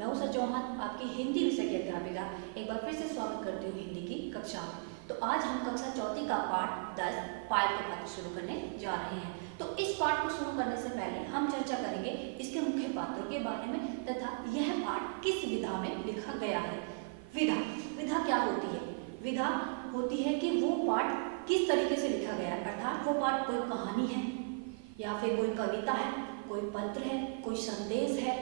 मैं उषा चौहान, आपकी हिंदी विषय की अध्यापिका, एक बार फिर से स्वागत करती हूँ हिंदी की कक्षा में। तो आज हम कक्षा चौथी का पाठ 10 पायल के पात्र शुरू करने जा रहे हैं। तो इस पाठ को शुरू करने से पहले हम चर्चा करेंगे इसके मुख्य पात्रों के बारे में तथा यह पाठ किस विधा में लिखा गया है। विधा क्या होती है? विधा होती है कि वो पाठ किस तरीके से लिखा गया है, अर्थात वो पाठ कोई कहानी है या फिर कोई कविता है, कोई पत्र है, कोई संदेश है,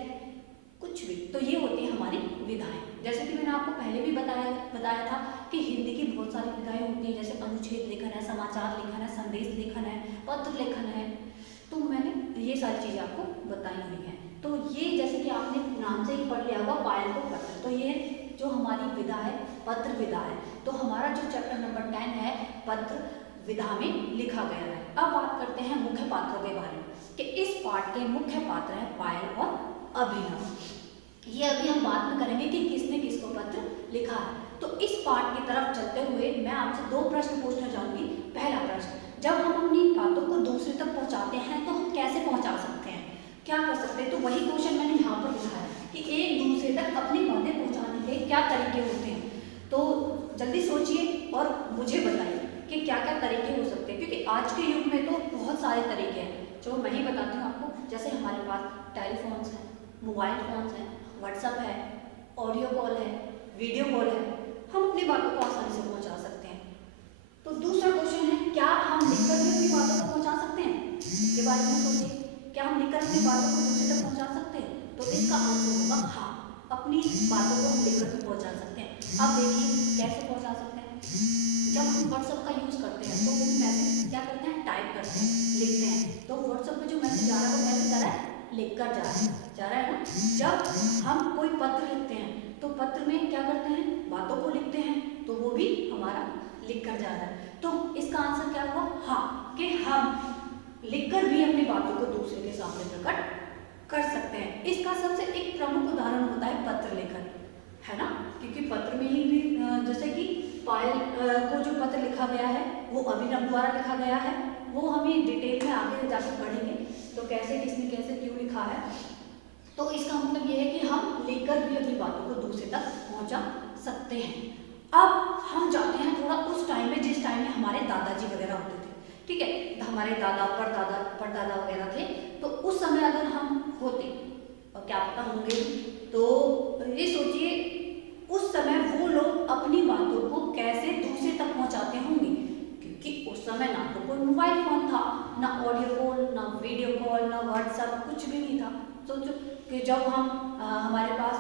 कुछ भी। तो ये होती है हमारी विधाएं। जैसे कि मैंने आपको पहले भी बताया था कि हिंदी की बहुत सारी विधाएं होती हैं, जैसे अनुच्छेद लेखन है, समाचार लेखन है, संदेश लेखन है, पत्र लेखन है। तो मैंने ये सारी चीजें आपको बताई हुई हैं। तो ये जैसे कि आपने नाम से ही पढ़ लिया होगा पायल को पत्र, तो ये जो हमारी विधा है पत्र विधा है। तो हमारा जो चैप्टर नंबर 10 है पत्र विधा में लिखा गया है। अब बात करते हैं मुख्य पात्रों के बारे में कि इस पाठ के मुख्य पात्र हैं पायल और अभिनव। ये अभी हम बात में करेंगे कि किसने किसको पत्र लिखा है। तो इस पाठ की तरफ चलते हुए मैं आपसे 2 प्रश्न पूछना चाहूंगी। पहला प्रश्न, जब हम अपनी बातों को दूसरे तक पहुंचाते हैं तो हम कैसे पहुंचा सकते हैं, क्या कर सकते हैं? तो वही क्वेश्चन मैंने यहाँ पर लिखा है कि एक दूसरे तक अपनी बातें पहुंचाने के क्या तरीके होते हैं। तो जल्दी सोचिए और मुझे बताइए कि क्या क्या तरीके हो सकते हैं, क्योंकि आज के युग में तो बहुत सारे तरीके हैं जो मैं ही बताती हूँ आपको। जैसे हमारे पास टेलीफोन्स हैं, मोबाइल फोन्स हैं, व्हाट्सएप है, ऑडियो कॉल है, वीडियो कॉल है, हम अपनी बातों को आसानी से पहुंचा सकते हैं। तो दूसरा क्वेश्चन है, क्या हम लिखकर भी अपनी बातों को पहुंचा सकते हैं? इसके बारे में सोचिए, क्या हम लिखकर अपनी बातों को दूसरे तक पहुंचा सकते हैं? तो इसका आंसर होगा हाँ, अपनी बातों को हम लिखकर भी पहुंचा सकते हैं। अब देखिए कैसे पहुंचा सकते हैं। जब हम व्हाट्सएप का यूज करते हैं तो हम मैसेज क्या करते हैं, टाइप करते हैं, लिखते हैं। तो व्हाट्सएप पे जो मैसेज आ रहा है वो मैसेज जा रहा है, लिखकर जा रहा है ना। जब हम कोई पत्र लिखते हैं तो पत्र में क्या करते हैं, बातों को लिखते हैं, तो वो भी हमारा लिखकर जा रहा है। तो इसका आंसर क्या हुआ? हाँ, कि हम लिखकर भी अपनी बातों को दूसरे के सामने प्रकट कर सकते हैं। इसका सबसे एक प्रमुख उदाहरण होता है पत्र लेखन, है ना, क्योंकि पत्र में ही भी जैसे कि पायल को जो पत्र लिखा गया है वो अभिनव द्वारा लिखा गया है। वो हमें डिटेल में आगे जाकर पढ़ेंगे तो कैसे, किसने कैसे, क्यों लिखा है। तो इसका मतलब ये है कि हम लिखकर भी अपनी बातों को दूसरे तक पहुंचा सकते हैं। अब हम जाते हैं थोड़ा उस टाइम में जिस टाइम में हमारे दादाजी वगैरह होते थे, ठीक है, हमारे दादा परदादा वगैरह थे। तो उस समय अगर हम होते और क्या पता होंगे, तो ये सोचिए उस समय वो लोग अपनी बातों को कैसे दूसरे तक पहुंचाते होंगे, क्योंकि उस समय ना तो कोई मोबाइल फोन था, ना ऑडियो कॉल, ना वीडियो कॉल, ना व्हाट्सएप, कुछ भी नहीं था। सोचो कि जब हम हमारे पास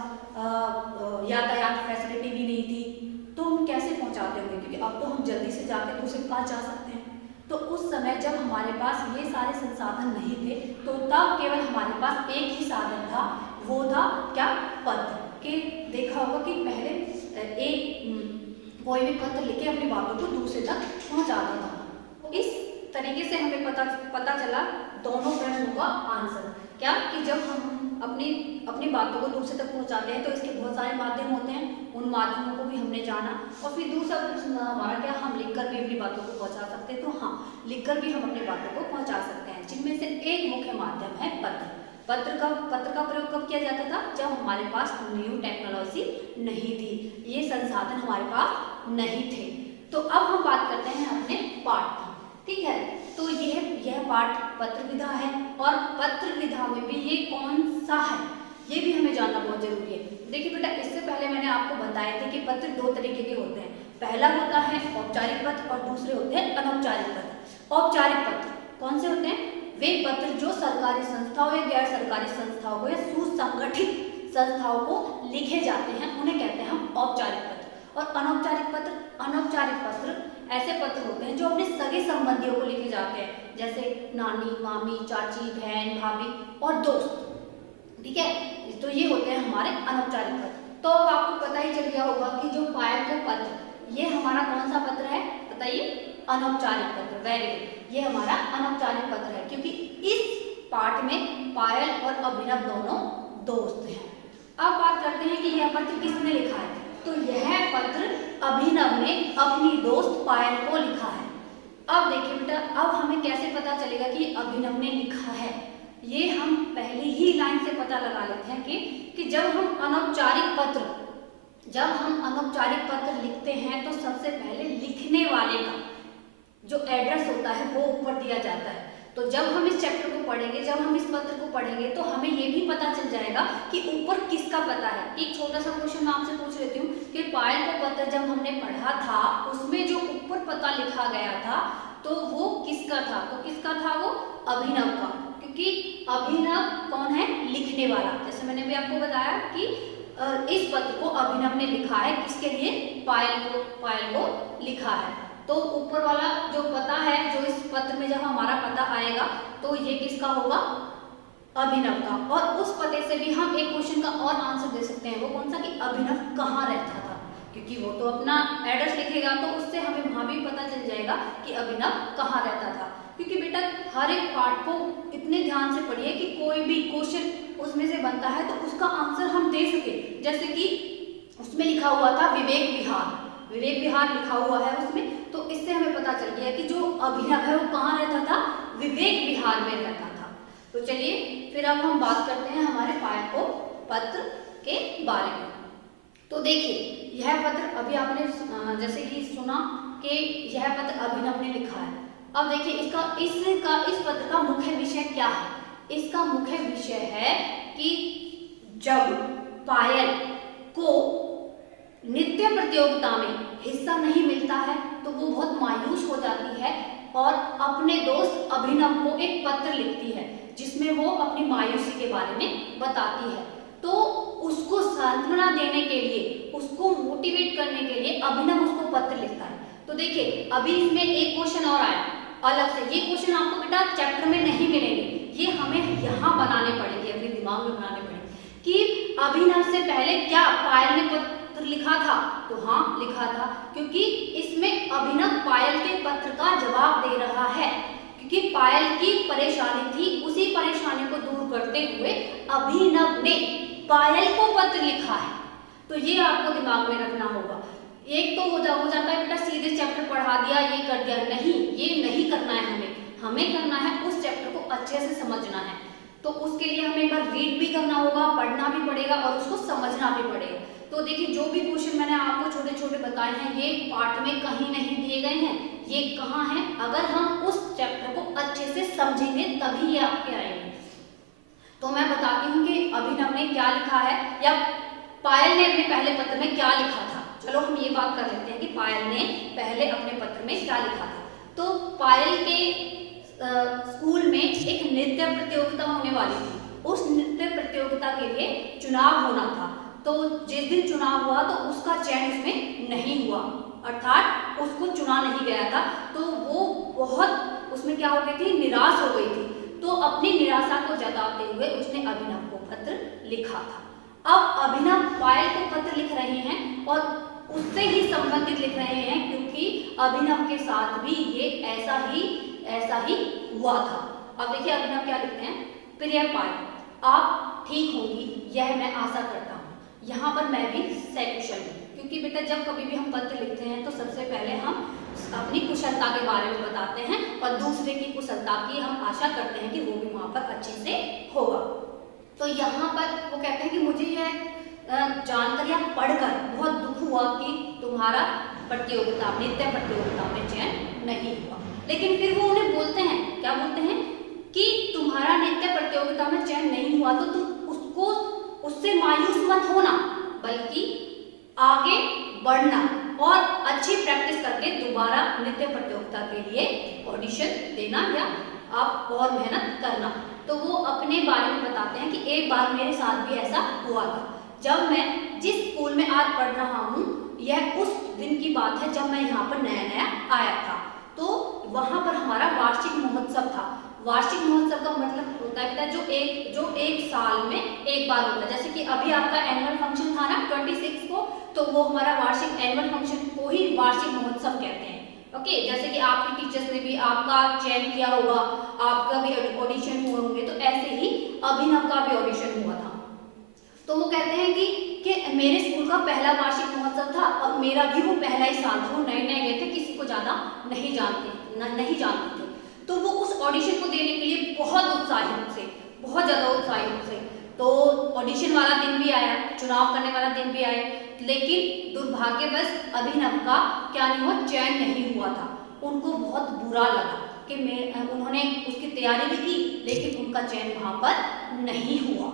यातायात फैसिलिटी भी नहीं थी तो हम कैसे पहुंचाते होंगे, क्योंकि अब तो हम जल्दी से जाकर दूसरे के पास जा सकते हैं। तो उस समय जब हमारे पास ये सारे संसाधन नहीं थे तो तब केवल हमारे पास एक ही साधन था, वो था क्या, पत्र। के देखा होगा कि पहले कोई भी पत्र लिखे अपनी बातों को दूसरे तक पहुंचाता था। इस तरीके से हमें पता चला दोनों प्रश्नों का आंसर, क्या कि जब हम अपनी बातों को दूसरे तक पहुंचाते हैं तो इसके बहुत सारे माध्यम होते हैं, उन माध्यमों को भी हमने जाना। और फिर दूसरा प्रश्न हमारा क्या, हम लिखकर भी अपनी बातों को पहुंचा सकते हैं। तो हाँ, लिखकर भी हम अपनी बातों को पहुंचा सकते हैं, जिनमें से एक मुख्य माध्यम है पत्र। पत्र का प्रयोग कब किया जाता था? जब हमारे पास न्यू टेक्नोलॉजी नहीं थी, ये संसाधन हमारे पास नहीं थे। तो अब हम बात करते हैं अपने पाठ की, ठीक है। तो यह पाठ पत्र विधा है और पत्र विधा में भी ये कौन सा है ये भी हमें जानना बहुत जरूरी है। देखिए बेटा, इससे पहले मैंने आपको बताया था कि पत्र 2 तरीके के होते हैं। पहला होता है औपचारिक पत्र और दूसरे होते हैं अनौपचारिक पत्र। औपचारिक पत्र कौन से होते हैं? वे पत्र जो सरकारी संस्थाओं या गैर सरकारी संस्थाओं को या सुसंगठित संस्थाओं को लिखे जाते हैं, उन्हें कहते हैं हम औपचारिक पत्र। और अनौपचारिक पत्र ऐसे पत्र होते हैं जो अपने सगे संबंधियों को लिखे जाते हैं, जैसे नानी, मामी, चाची, बहन, भाभी और दोस्त, ठीक है। तो ये होते हैं हमारे अनौपचारिक पत्र। तो अब आपको पता ही चल गया होगा कि जो पायल का पत्र, ये हमारा कौन सा पत्र है, बताइए? अनौपचारिक पत्र। वेरी गुड, ये हमारा अनौपचारिक पत्र है, क्योंकि इस पाठ में पायल और अभिनव दोनों दोस्त हैं। अब बात करते हैं कि यह पत्र किसने लिखा है। तो यह पत्र अभिनव ने अपनी दोस्त पायल को लिखा है। अब देखिए बेटा, अब हमें कैसे पता चलेगा कि अभिनव ने लिखा है? ये हम पहले ही ही लाइन से पता लगा लेते हैं कि जब हम अनौपचारिक पत्र लिखते हैं तो सबसे पहले लिखने वाले का जो एड्रेस होता है वो ऊपर दिया जाता है। तो जब हम इस चैप्टर को पढ़ेंगे, जब हम इस पत्र को पढ़ेंगे तो हमें ये भी पता चल जाएगा कि ऊपर किसका पता है। एक छोटा सा क्वेश्चन मैं आपसे पूछ लेती हूँ कि पायल का पत्र जब हमने पढ़ा था उसमें जो ऊपर पता लिखा गया था तो वो किसका था? तो किसका था वो? अभिनव का, क्योंकि अभिनव कौन है? लिखने वाला। जैसे मैंने भी आपको बताया कि इस पत्र को अभिनव ने लिखा है, किसके लिए? पायल को लिखा है। तो ऊपर वाला जो पता है, जो इस पत्र में जब हमारा पता आएगा तो ये किसका होगा? अभिनव का। और उस पते से भी हम एक क्वेश्चन का और आंसर दे सकते हैं, वो कौन सा? कि अभिनव कहाँ रहता था, क्योंकि वो तो अपना एड्रेस लिखेगा तो उससे हमें वहां भी पता चल जाएगा कि अभिनव कहाँ रहता था। क्योंकि बेटा हर एक पार्ट को इतने ध्यान से पढ़िए कि कोई भी क्वेश्चन उसमें से बनता है तो उसका आंसर हम दे सके। जैसे कि उसमें लिखा हुआ था विवेक विहार लिखा हुआ है उसमें, तो इससे हमें पता चल गया कि जो अभिनव है वो कहाँ रहता था? विवेक विहार में रहता था। तो चलिए फिर अब हम बात करते हैं हमारे पायल को पत्र के बारे में। तो देखिए यह पत्र अभी आपने जैसे कि सुना कि यह पत्र अभिनव ने लिखा है। अब देखिए इस पत्र का मुख्य विषय क्या है? इसका मुख्य विषय है कि जब पायल को नृत्य प्रतियोगिता में हिस्सा नहीं मिलता है तो वो बहुत मायूस हो जाती है और अपने दोस्त अभिनव को एक पत्र लिखती है जिसमें वो अपनी मायूसी के बारे में बताती है। तो उसको सांत्वना देने के लिए, उसको मोटिवेट करने के लिए अभिनव उसको पत्र लिखता है। तो देखिए अभी इसमें एक क्वेश्चन और आया अलग से। ये क्वेश्चन आपको बेटा चैप्टर में नहीं मिलेंगे, ये हमें यहाँ बनाने पड़ेंगे, अपने दिमाग में बनाने पड़ेंगे कि अभिनव से पहले क्या पायल ने पत्र लिखा था? तो हाँ लिखा था, क्योंकि इसमें अभिनव पायल के पत्र का जवाब दे रहा है, क्योंकि पायल की परेशानी थी, उसी परेशानी को दूर करते हुए अभिनव ने पायल को पत्र लिखा है। तो ये आपको दिमाग में रखना होगा। एक तो हो जाता है बेटा सीधे चैप्टर पढ़ा दिया, ये कर दिया, नहीं, ये नहीं करना है। हमें करना है उस चैप्टर को अच्छे से समझना है। तो उसके लिए हमें एक बार रीड भी करना होगा, पढ़ना भी पड़ेगा और उसको समझना भी पड़ेगा। तो देखिए जो भी क्वेश्चन मैंने आपको छोटे छोटे बताए हैं ये पार्ट में कहीं नहीं दिए गए हैं, ये कहाँ हैं? अगर हम उस चैप्टर को अच्छे से समझेंगे तभी ये आपके आएंगे। तो मैं बताती हूँ कि अभिनव ने क्या लिखा है या पायल ने अपने पहले पत्र में क्या लिखा था। चलो हम ये बात कर लेते हैं कि पायल ने पहले अपने पत्र में क्या लिखा था। तो पायल के स्कूल में एक नृत्य प्रतियोगिता होने वाली थी। उस नृत्य प्रतियोगिता के लिए चुनाव होना था। तो जिस दिन चुनाव हुआ तो उसका चयन उसमें नहीं हुआ, अर्थात उसको चुना नहीं गया था। तो वो बहुत उसमें क्या हो गई थी? निराश हो गई थी। तो अपनी निराशा को जताते हुए उसने अभिनव को पत्र लिखा था। अब अभिनव पायल को पत्र लिख रहे हैं और उससे ही संबंधित लिख रहे हैं, क्योंकि अभिनव के साथ भी ये ऐसा ही हुआ था। अब देखिए अभिनव क्या लिखते हैं? प्रिय पायल, आप ठीक होंगी यह मैं आशा करता हूँ। यहाँ पर मैं भी सकुशल हूँ, क्योंकि बेटा जब कभी भी हम पत्र लिखते हैं तो सबसे पहले हम अपनी कुशलता के बारे में बताते हैं और दूसरे की कुशलता की हम आशा करते हैं कि वो भी वहाँ पर अच्छे से होगा। तो यहाँ पर वो कहते हैं कि मुझे यह जानकर या पढ़कर बहुत दुख हुआ कि तुम्हारा नृत्य प्रतियोगिता में चयन नहीं हुआ। लेकिन फिर वो उन्हें बोलते हैं, क्या बोलते हैं? कि तुम्हारा नृत्य प्रतियोगिता में चयन नहीं हुआ तो तुम उससे मायूस मत होना, बल्कि आगे बढ़ना और अच्छी प्रैक्टिस करके दोबारा नृत्य प्रतियोगिता के लिए ऑडिशन देना या आप और मेहनत करना। तो वो अपने बारे में बताते हैं कि एक बार मेरे साथ भी ऐसा हुआ था। जब मैं जिस स्कूल में आज पढ़ रहा हूँ यह उस दिन की बात है जब मैं यहाँ पर नया आया था। तो वहाँ पर हमारा वार्षिक महोत्सव था। वार्षिक महोत्सव का मतलब होता है जो एक साल में एक बार होता है। जैसे कि अभी आपका एनुअल फंक्शन था ना 26 को, तो वो हमारा वार्षिक एनुअल फंक्शन को ही वार्षिक महोत्सव कहते हैं। ओके, जैसे कि आपके टीचर्स ने भी आपका चयन किया होगा, आपका भी ऑडिशन हुए होंगे, तो ऐसे ही अभिनव का भी ऑडिशन हुआ था। तो वो कहते हैं कि मेरे स्कूल का पहला वार्षिक महोत्सव था और मेरा भी वो पहला ही साल था। वो नए गए थे, किसी को ज़्यादा नहीं जानते थे। तो वो उस ऑडिशन को देने के लिए बहुत ज़्यादा उत्साहित थे। ऑडिशन वाला दिन भी आया, चुनाव करने वाला दिन भी आया, लेकिन दुर्भाग्यवश अभिनव का क्या नहीं हुआ, चयन नहीं हुआ था। उनको बहुत बुरा लगा कि उन्होंने उसकी तैयारी भी की लेकिन उनका चयन वहाँ पर नहीं हुआ।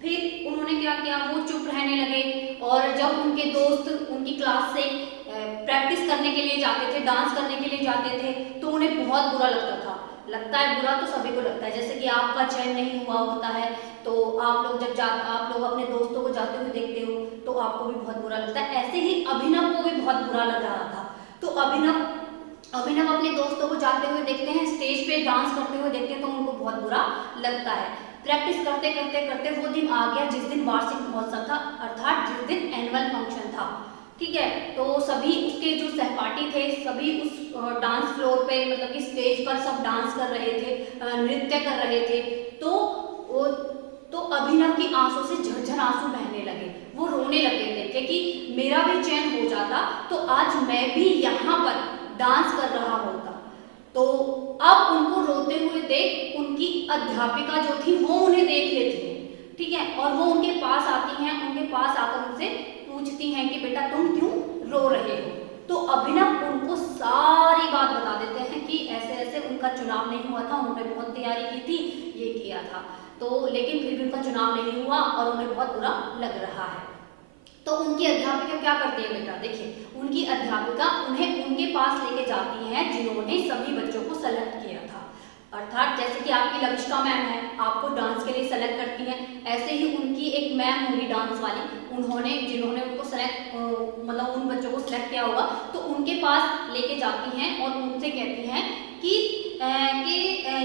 फिर उन्होंने क्या किया, वो चुप रहने लगे और जब उनके दोस्त उनकी क्लास से प्रैक्टिस करने के लिए जाते थे, डांस करने के लिए जाते थे, तो उन्हें बहुत बुरा लगता था। लगता है बुरा तो सभी को लगता है, जैसे कि आपका चयन नहीं हुआ होता है तो आप लोग अपने दोस्तों को जाते हुए देखते हो तो आपको भी बहुत बुरा लगता है। ऐसे ही अभिनव को भी बहुत बुरा लग रहा था। तो अभिनव अपने दोस्तों को जाते हुए देखते हैं, स्टेज पे डांस करते हुए देखते हैं, तो उनको बहुत बुरा लगता है। प्रैक्टिस करते करते करते वो दिन आ गया जिस दिन वार्षिक महोत्सव था, अर्थात जिस दिन एनुअल फंक्शन था। ठीक है, तो सभी उसके जो सहपाठी थे सभी उस डांस फ्लोर पे, मतलब कि स्टेज पर सब डांस कर रहे थे, नृत्य कर रहे थे। तो अभिनव की आंसू से झरझर आंसू बहने लगे, वो रोने लगे थे कि मेरा भी चयन हो जाता तो आज मैं भी यहाँ पर डांस कर रहा होता। तो अब उनको रोते हुए देख उनकी अध्यापिका जो थी वो उन्हें देख लेती है। ठीक है, और वो उनके पास आती हैं, उनके पास आकर उनसे पूछती हैं कि बेटा तुम क्यों रो रहे हो। तो अभिनव उनको सारी बात बता देते हैं कि ऐसे ऐसे उनका चुनाव नहीं हुआ था, उन्होंने बहुत तैयारी की थी, ये किया था, तो लेकिन फिर भी उनका चुनाव नहीं हुआ और उन्हें बहुत बुरा लग रहा है। तो उनकी अध्यापिका क्या करती है बेटा, देखिए उनकी अध्यापिका उन्हें उनके पास लेके जाती है जिन्होंने सभी बच्चों को सेलेक्ट किया था। अर्थात जैसे कि आपकी लविष्का मैम है, आपको डांस के लिए सेलेक्ट करती हैं, ऐसे ही उनकी एक मैम होगी डांस वाली, जिन्होंने उनको सेलेक्ट मतलब उन बच्चों को सेलेक्ट किया होगा, तो उनके पास लेके जाती हैं और उनसे कहती हैं कि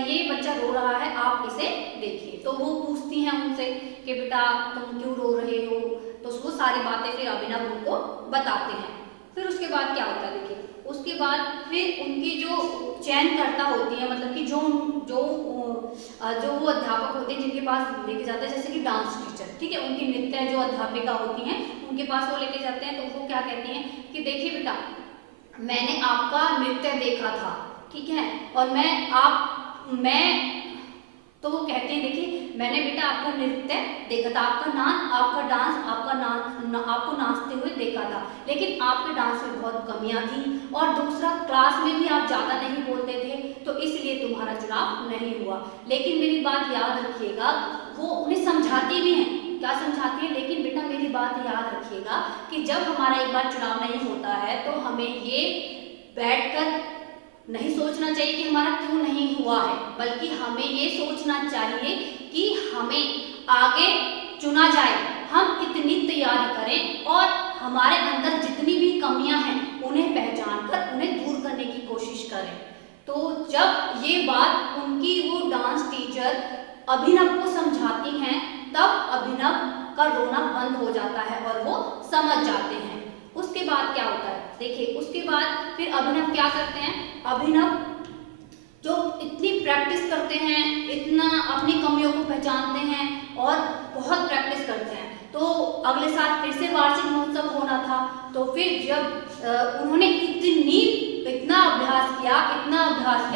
ये बच्चा रो रहा है, आप इसे देखिए। तो वो पूछती हैं उनसे कि बेटा तुम क्यों रो रहे हो, तो उसको सारी बातें फिर अभिनव उनको बताते हैं। फिर उसके बाद क्या होता है, देखिए उसके बाद फिर उनकी जो चयनकर्ता होती है, मतलब कि जो वो अध्यापक होते हैं जिनके पास लेके जाते हैं, जैसे कि डांस टीचर, ठीक है, उनकी नृत्य जो अध्यापिका होती हैं उनके पास वो लेके जाते हैं। तो वो क्या कहती हैं कि देखिए बेटा मैंने आपका नृत्य देखा था, ठीक है, और तो वो कहते हैं देखिए मैंने बेटा आपका नृत्य देखा था, आपका डांस आपको नाचते हुए देखा था, लेकिन आपके डांस में बहुत कमियां थी और दूसरा क्लास में भी आप ज़्यादा नहीं बोलते थे, तो इसलिए तुम्हारा चुनाव नहीं हुआ। लेकिन मेरी बात याद रखिएगा, वो उन्हें समझाती भी हैं, क्या समझाती है, लेकिन बेटा मेरी बात याद रखिएगा कि जब हमारा एक बार चुनाव नहीं होता है तो हमें ये बैठकर नहीं सोचना चाहिए कि हमारा क्यों नहीं हुआ है, बल्कि हमें ये सोचना चाहिए कि हमें आगे चुना जाए, हम इतनी तैयारी करें और हमारे अंदर जितनी भी कमियां हैं उन्हें पहचान कर उन्हें दूर करने की कोशिश करें। तो जब ये बात उनकी वो डांस टीचर अभिनव को समझाती हैं तब अभिनव का रोना बंद हो जाता है और वो समझ जाते हैं। उसके बाद क्या होता है, देखिए उसके बाद फिर अभिनव क्या करते हैं, अभिनव जो इतनी प्रैक्टिस करते हैं, इतना अपनी कमियों को पहचानते हैं और बहुत प्रैक्टिस करते हैं, तो अगले साल फिर से वार्षिक महोत्सव होना था। तो फिर जब उन्होंने इतना अभ्यास किया,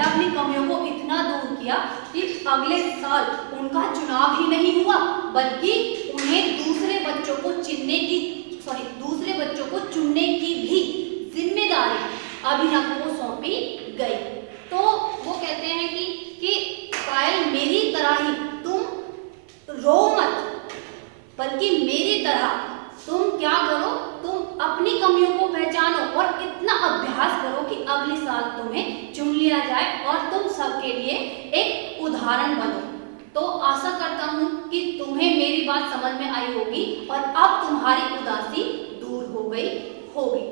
अपनी कमियों को इतना दूर किया कि अगले साल उनका चुनाव ही नहीं हुआ, बल्कि उन्हें दूसरे बच्चों को चुनने की भी जिम्मेदारी अभिनव को सौंपी गई। तो वो कहते हैं कि पायल मेरी तरह ही तुम रो मत, बल्कि मेरी तरह तुम क्या करो, तुम अपनी कमियों को पहचानो और इतना अभ्यास करो कि अगले साल तुम्हें चुन लिया जाए और तुम सबके लिए एक उदाहरण बनो। तो आशा करता हूँ कि तुम्हें मेरी बात समझ में आई होगी और अब तुम्हारी उदासी दूर हो गई होगी।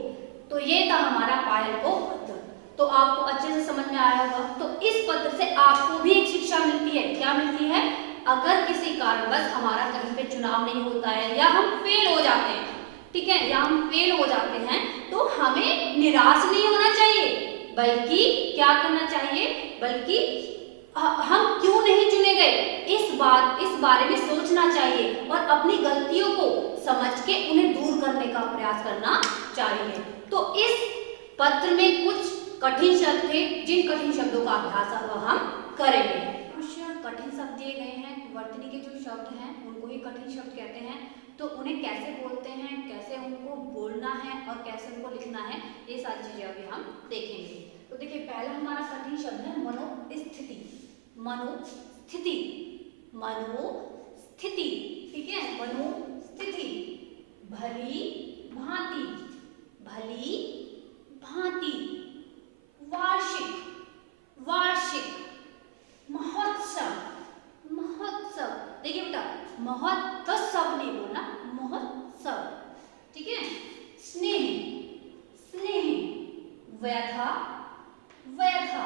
तो ये था हमारा पायल को पत्र, तो आपको अच्छे से समझ में आया होगा। तो इस पत्र से आपको भी एक शिक्षा मिलती है, क्या मिलती है, अगर किसी कारणवश हमारा कहीं पे चुनाव नहीं होता है या हम फेल हो जाते हैं, ठीक है, या हम फेल हो जाते हैं, तो हमें निराश नहीं होना चाहिए, बल्कि क्या करना चाहिए, बल्कि हम क्यों नहीं चुने गए इस बारे में सोचना चाहिए और अपनी गलतियों को समझ के उन्हें दूर करने का प्रयास करना चाहिए। तो इस पत्र में कुछ कठिन शब्द थे, जिन कठिन शब्दों का अभ्यास अब हम करेंगे। कुछ कठिन शब्द दिए गए हैं, वर्तनी के जो शब्द हैं उनको ही कठिन शब्द कहते हैं। तो उन्हें कैसे बोलते हैं, कैसे उनको बोलना है और कैसे उनको लिखना है, ये सारी चीजें अभी हम देखेंगे। तो देखिए पहला हमारा कठिन शब्द है मनोस्थिति। मनोस्थिति, मनोस्थिति, ठीक है, मनोस्थिति। भली भांति, भली भांति। वार्षिक, वार्षिक। महोत्सव, महोत्सव। देखिए बेटा महोत्सव नहीं बोलना, महोत्सव, ठीक है। स्नेह, स्नेह। व्यथा, व्यथा।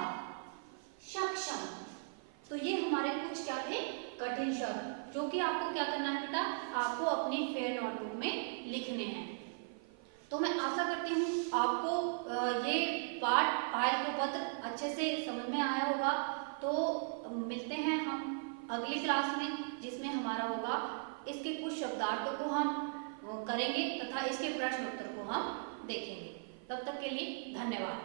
सक्षम। तो ये हमारे कुछ क्या थे, कठिन शब्द, जो कि आपको क्या करना है बेटा, आपको अपनी फेयर नोटबुक में लिखने हैं। तो मैं आशा करती हूँ आपको ये पाठ पायल को पत्र अच्छे से समझ में आया होगा। तो मिलते हैं हम अगली क्लास में, जिसमें हमारा होगा इसके कुछ शब्दार्थों को हम करेंगे तथा इसके प्रश्न उत्तर को हम देखेंगे। तब तक के लिए धन्यवाद।